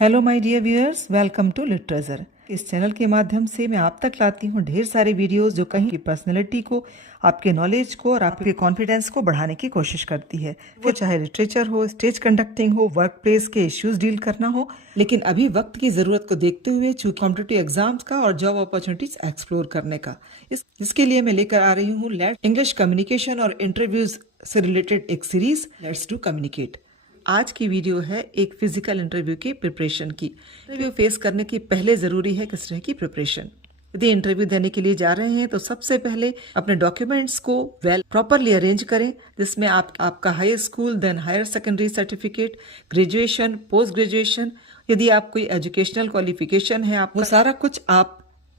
Hello my dear viewers, welcome to literature. इस channel के माध्यम से मैं आप तक लाती हूँ ढेर सारे वीडियोस जो कहीं की पर्सनैलिटी को, आपके नॉलेज को और आपके कॉन्फिडेंस को बढ़ाने की कोशिश करती है। वो चाहे लिटरेचर हो, स्टेज कंडक्टिंग हो, वर्क प्लेस के इश्यूज डील करना हो। लेकिन अभी वक्त की जरूरत को देखते हुए कॉम्पिटिटिव एग्जाम्स का और जॉब अपॉर्चुनिटीज एक्सप्लोर करने का, इसके लिए मैं लेकर आ रही हूँ लेट्स इंग्लिश कम्युनिकेशन और इंटरव्यूज से रिलेटेड एक सीरीज, लेट्स डू कम्युनिकेट। आज की वीडियो है एक फिजिकल इंटरव्यू की प्रिपरेशन की। इंटरव्यू फेस करने की पहले जरूरी है किस तरह की प्रिपरेशन। यदि इंटरव्यू देने के लिए जा रहे हैं तो सबसे पहले अपने डॉक्यूमेंट्स को प्रॉपरली अरेंज करें, जिसमें आपका high school, then higher secondary certificate, graduation, post graduation, यदि आप कोई एजुकेशनल क्वालिफिकेशन है, आप वो सारा कुछ आप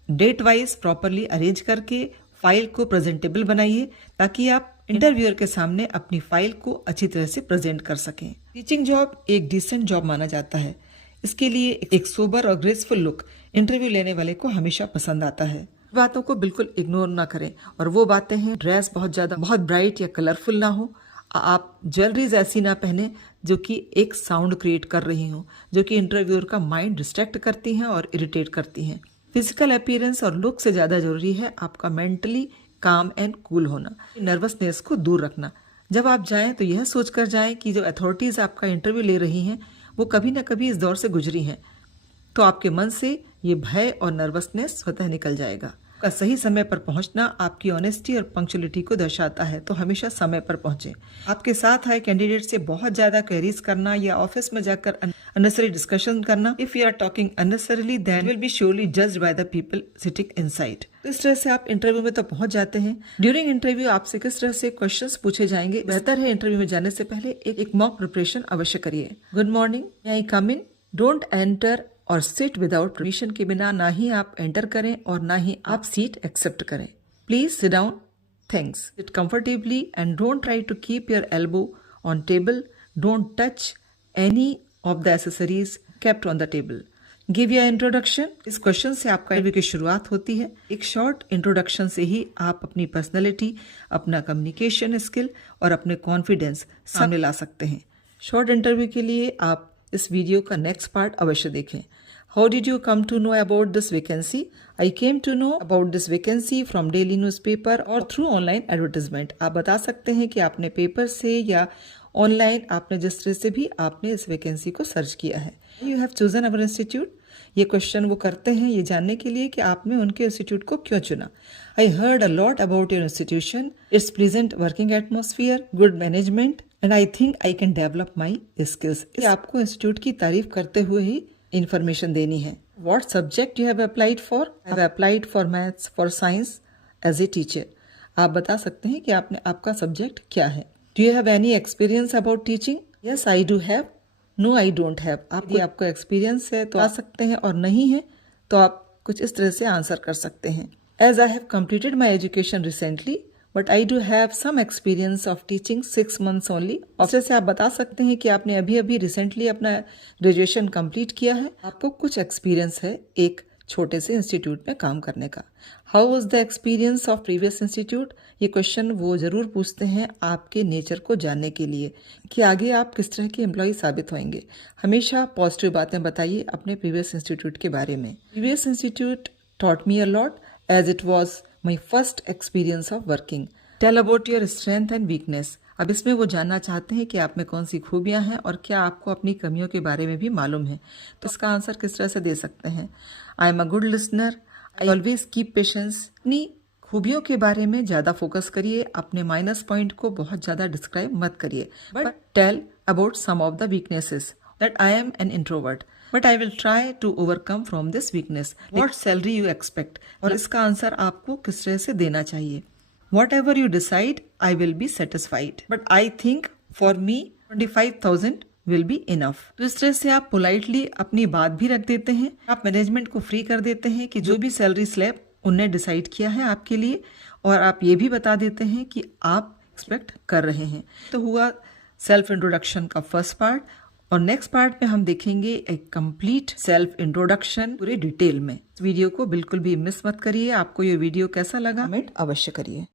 डेट वाइज प्रॉपरली अरेंज करके फाइल को प्रेजेंटेबल बनाइए, ताकि आप इंटरव्यूअर के सामने अपनी फाइल को अच्छी तरह से प्रेजेंट कर सकें। टीचिंग जॉब एक डिसेंट जॉब माना जाता है। इसके लिए एक सोबर और ग्रेसफुल लुक इंटरव्यू लेने वाले को हमेशा पसंद आता है। बातों को बिल्कुल इग्नोर ना करें, और वो बातें हैं ड्रेस बहुत ब्राइट या कलरफुल ना हो, आप ज्वेलरीज ऐसी ना पहने जो कि एक साउंड क्रिएट कर रही हो, जो कि इंटरव्यूअर का माइंड डिस्ट्रैक्ट करती हैं और इरिटेट करती हैं। फिजिकल अपीयरेंस और लुक से ज्यादा जरूरी है आपका मेंटली काम एंड कूल होना, नर्वसनेस को दूर रखना। जब आप जाएं तो यह सोचकर जाएं कि जो अथॉरिटीज आपका इंटरव्यू ले रही हैं वो कभी ना कभी इस दौर से गुजरी हैं, तो आपके मन से ये भय और नर्वसनेस स्वतः निकल जाएगा। का सही समय पर पहुंचना आपकी ऑनेस्टी और पंक्चुअलिटी को दर्शाता है, तो हमेशा समय पर पहुंचे। आपके साथ आए कैंडिडेट से बहुत ज्यादा क्वेरीज करना या ऑफिस में जाकर अननेसेसरी डिस्कशन करना, if you are talking unnecessarily then will be surely judged by the people sitting inside. तो इस तरह से आप इंटरव्यू में तो पहुंच जाते हैं। ड्यूरिंग इंटरव्यू आपसे किस तरह से क्वेश्चंस पूछे जाएंगे, बेहतर है इंटरव्यू में जाने से पहले एक मॉक प्रिपरेशन अवश्य करिए। Good morning, may I come in, don't enter और सिट विदाउट परमिशन के बिना ना ही आप एंटर करें और ना ही आप सीट एक्सेप्ट करें। Please sit down, thanks, sit comfortably and don't try to keep your elbow on table, don't touch any of the accessories kept on the table. Give your introduction. इस question से आपका interview की शुरुआत होती है। एक short introduction से ही आप अपनी पर्सनैलिटी, अपना कम्युनिकेशन स्किल और अपने कॉन्फिडेंस सामने ला सकते हैं। शॉर्ट इंटरव्यू के लिए आप इस वीडियो का नेक्स्ट पार्ट अवश्य देखें। How did you come to know about this vacancy? I came to know about this vacancy from daily newspaper or through online advertisement. आप बता सकते हैं कि आपने पेपर से या ऑनलाइन आपने जिस तरह से भी आपने इस वैकेंसी को सर्च किया है। You have chosen our institute. ये क्वेश्चन वो करते हैं ये जानने के लिए कि आपने उनके इंस्टीट्यूट को क्यों चुना। I heard a lot about your institution. Its pleasant working atmosphere, good management, and I think I can develop my skills. आपको इंस्टीट्यूट की तारीफ करते हुए ही इंफॉर्मेशन देनी है। What subject you have applied for? I have applied for maths, for science as a teacher. आप बता सकते हैं कि आपका सब्जेक्ट क्या है। Do you have any experience about teaching? Yes, I do have. No, I don't have. आपको experience है तो आ सकते हैं, और नहीं है तो आप कुछ इस तरह से आंसर कर सकते हैं। As I have completed my education recently, but I do have some experience of teaching 6 months only. और से आप बता सकते हैं कि आपने अभी रिसेंटली अपना ग्रेजुएशन कंप्लीट किया है, आपको कुछ एक्सपीरियंस है एक छोटे से इंस्टीट्यूट में काम करने का। How was the experience of previous institute? ये क्वेश्चन वो जरूर पूछते हैं आपके नेचर को जानने के लिए कि आगे आप किस तरह के एम्प्लॉय साबित होंगे। हमेशा पॉजिटिव बातें बताइए अपने प्रीवियस इंस्टीट्यूट के बारे में। Previous institute taught me a lot as it was my first experience of working. Tell about your strength and weakness. अब इसमें वो जानना चाहते हैं कि आप में कौन सी खूबियां हैं और क्या आपको अपनी कमियों के बारे में भी मालूम है। तो इसका आंसर किस तरह से दे सकते हैं। I am a good listener, I always keep patience. अपनी खूबियों के बारे में ज्यादा फोकस करिए, अपने माइनस पॉइंट को बहुत ज्यादा डिस्क्राइब मत करिए, but tell about some of the weaknesses. That I am an introvert but I will try to overcome from this weakness. What salary you expect? और इसका आंसर आपको किस तरह से देना चाहिए। Whatever you decide I will be satisfied, but I think for me 25,000 will be enough. तो इस तरह से आप पोलाइटली अपनी बात भी रख देते हैं। आप मैनेजमेंट को फ्री कर देते हैं कि जो भी सैलरी स्लैब उनने डिसाइड किया है आपके लिए, और आप ये भी बता देते हैं कि आप एक्सपेक्ट कर रहे हैं। तो हुआ सेल्फ इंट्रोडक्शन का फर्स्ट पार्ट, और नेक्स्ट पार्ट में हम देखेंगे एक कंप्लीट सेल्फ इंट्रोडक्शन पूरे डिटेल में। इस वीडियो को बिल्कुल भी मिस मत करिए। आपको ये वीडियो कैसा लगा कमेंट अवश्य करिए।